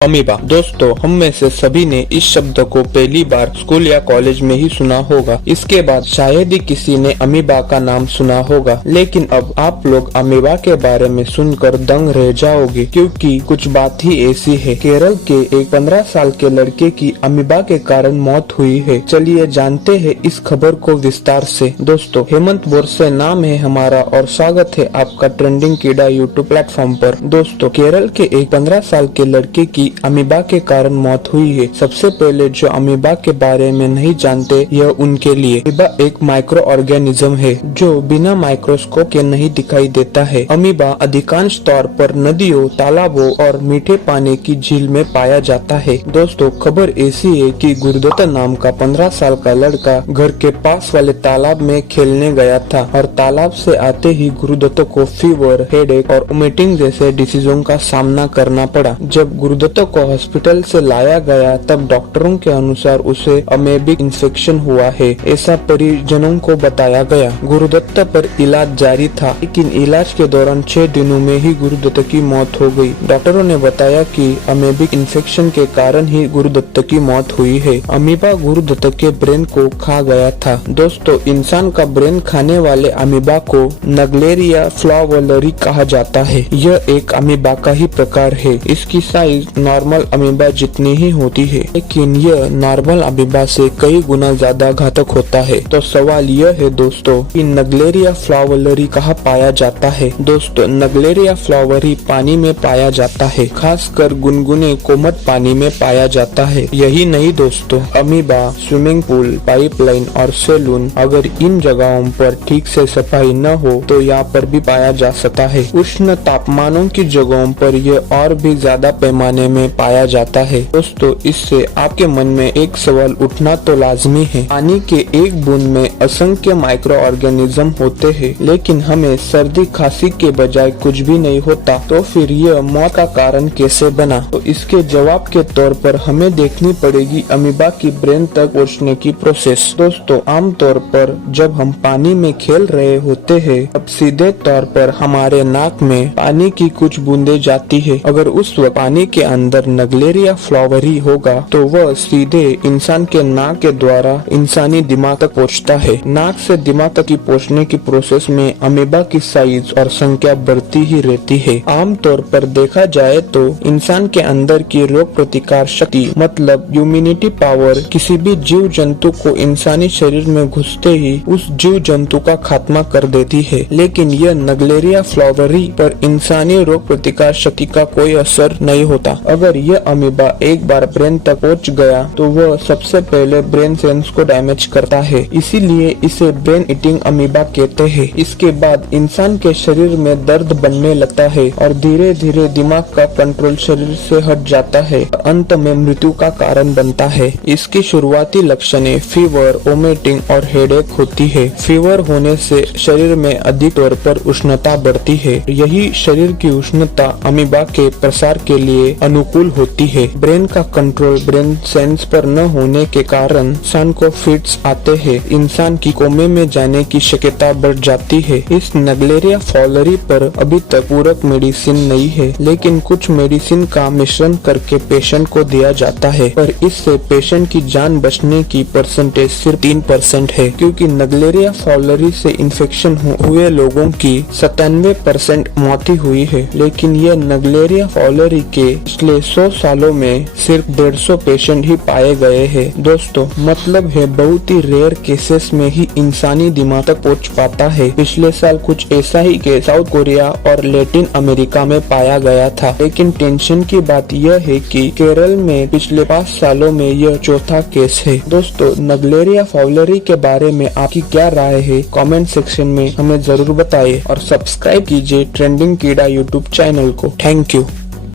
Amoeba. दोस्तों, हम में से सभी ने इस शब्द को पहली बार स्कूल या कॉलेज में ही सुना होगा। इसके बाद शायद ही किसी ने अमीबा का नाम सुना होगा। लेकिन अब आप लोग अमीबा के बारे में सुनकर दंग रह जाओगे, क्योंकि कुछ बात ही ऐसी है। केरल के एक 15 साल के लड़के की अमीबा के कारण मौत हुई है। चलिए जानते हैं इस खबर को विस्तार से। दोस्तों, हेमंत बोरसे नाम है हमारा और स्वागत है आपका ट्रेंडिंग कीड़ा यूट्यूब प्लेटफॉर्म पर। दोस्तों, केरल के एक 15 साल के लड़के की अमीबा के कारण मौत हुई है। सबसे पहले जो अमीबा के बारे में नहीं जानते, यह उनके लिए। अमीबा एक माइक्रो ऑर्गेनिज्म है जो बिना माइक्रोस्कोप के नहीं दिखाई देता है। अमीबा अधिकांश तौर पर नदियों, तालाबों और मीठे पानी की झील में पाया जाता है। दोस्तों, खबर ऐसी है कि गुरुदत्त नाम का 15 साल का लड़का घर के पास वाले तालाब में खेलने गया था और तालाब से आते ही गुरुदत्त को फीवर, हेडेक और वोमिटिंग जैसे डिसीजों का सामना करना पड़ा। जब गुरुदत्त को हॉस्पिटल से लाया गया तब डॉक्टरों के अनुसार उसे अमेबिक इन्फेक्शन हुआ है, ऐसा परिजनों को बताया गया। गुरुदत्त पर इलाज जारी था, लेकिन इलाज के दौरान 6 दिनों में ही गुरुदत्त की मौत हो गई। डॉक्टरों ने बताया कि अमेबिक इन्फेक्शन के कारण ही गुरुदत्त की मौत हुई है। अमीबा गुरुदत्त के ब्रेन को खा गया था। दोस्तों, इंसान का ब्रेन खाने वाले अमीबा को नगलेरिया फ्लावोलरी कहा जाता है। यह एक अमीबा का ही प्रकार है। इसकी साइज नॉर्मल अमीबा जितनी ही होती है, लेकिन यह नॉर्मल अमीबा से कई गुना ज्यादा घातक होता है। तो सवाल यह है दोस्तों कि नगलेरिया फ्लावोलरी कहाँ पाया जाता है। दोस्तों, नगलेरिया फ्लावोलरी पानी में पाया जाता है, खासकर गुनगुने कोमट पानी में पाया जाता है। यही नहीं दोस्तों, अमीबा स्विमिंग पूल, पाइपलाइन और सैलून, अगर इन जगहों पर ठीक से सफाई न हो तो यहाँ पर भी पाया जा सकता है। उष्ण तापमानों की जगहों पर यह और भी ज्यादा पैमाने में पाया जाता है। दोस्तों, इससे आपके मन में एक सवाल उठना तो लाजमी है। पानी के एक बूंद में असंख्य माइक्रो ऑर्गेनिज्म होते हैं, लेकिन हमें सर्दी खांसी के बजाय कुछ भी नहीं होता, तो फिर यह मौत का कारण कैसे बना? तो इसके जवाब के तौर पर हमें देखनी पड़ेगी अमीबा की ब्रेन तक पहुंचने की प्रोसेस। दोस्तों, आमतौर पर जब हम पानी में खेल रहे होते हैं तब सीधे तौर पर हमारे नाक में पानी की कुछ बूंदे जाती है। अगर उस वक्त पानी के अंदर नगलेरिया फ्लावोलरी होगा तो वह सीधे इंसान के नाक के द्वारा इंसानी दिमाग तक पहुंचता है। नाक से दिमाग तक की पहुंचने की प्रोसेस में अमीबा की साइज और संख्या बढ़ती ही रहती है। आमतौर पर देखा जाए तो इंसान के अंदर की रोग प्रतिकार शक्ति मतलब इम्यूनिटी पावर किसी भी जीव जंतु को इंसानी शरीर में घुसते ही उस जीव जंतु का खात्मा कर देती है, लेकिन यह नगलेरिया फ्लावोलरी पर इंसानी रोग प्रतिकार शक्ति का कोई असर नहीं होता। अगर यह अमीबा एक बार ब्रेन तक पहुंच गया तो वह सबसे पहले ब्रेन सेल्स को डैमेज करता है, इसीलिए इसे ब्रेन ईटिंग अमीबा कहते हैं। इसके बाद इंसान के शरीर में दर्द बनने लगता है और धीरे धीरे दिमाग का कंट्रोल शरीर से हट जाता है, अंत में मृत्यु का कारण बनता है। इसकी शुरुआती लक्षणें फीवर, वोमिटिंग और हेडेक होती है। फीवर होने से शरीर में अधिक तौर पर उष्णता बढ़ती है। यही शरीर की उष्णता अमीबा के प्रसार के लिए अनुकूल होती है। ब्रेन का कंट्रोल ब्रेन सेंस पर न होने के कारण इंसान को फिट्स आते हैं। इंसान की कोमे में जाने की शक्यता बढ़ जाती है। इस नगलेरिया फ्लावोलरी पर अभी तक पूरक मेडिसिन नहीं है, लेकिन कुछ मेडिसिन का मिश्रण करके पेशेंट को दिया जाता है, पर इससे पेशेंट की जान बचने की परसेंटेज सिर्फ 3% है, क्योंकि नगलेरिया फ्लावोलरी से इन्फेक्शन हुए लोगों की 97% मौत हुई है। लेकिन यह नगलेरिया फ्लावोलरी के पिछले 100 सालों में सिर्फ 150 पेशेंट ही पाए गए हैं। दोस्तों, मतलब है बहुत ही रेयर केसेस में ही इंसानी दिमाग तक पहुंच पाता है। पिछले साल कुछ ऐसा ही केस साउथ कोरिया और लैटिन अमेरिका में पाया गया था, लेकिन टेंशन की बात यह है कि केरल में पिछले 5 सालों में यह चौथा केस है। दोस्तों, नगलेरिया फ्लावोलरी के बारे में आपकी क्या राय है? कमेंट सेक्शन में हमें जरूर बताएं और सब्सक्राइब कीजिए ट्रेंडिंग कीड़ा यूट्यूब चैनल को। Thank you.